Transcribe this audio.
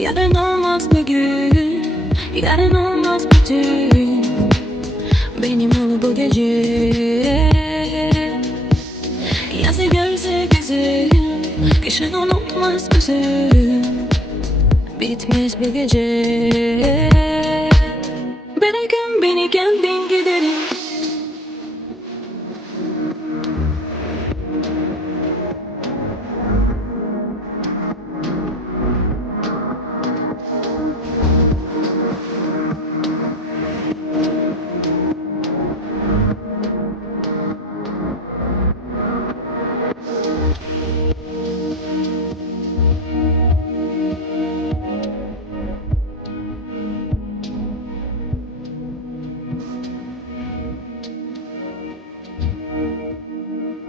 Yarın olmaz bir gün, yarın olmaz bir düğün. Benim ol bu gece. Yazı görse gözüm, kışın unutmaz gözüm. Bitmez bir gece. Beni göm, beni kendin giderim.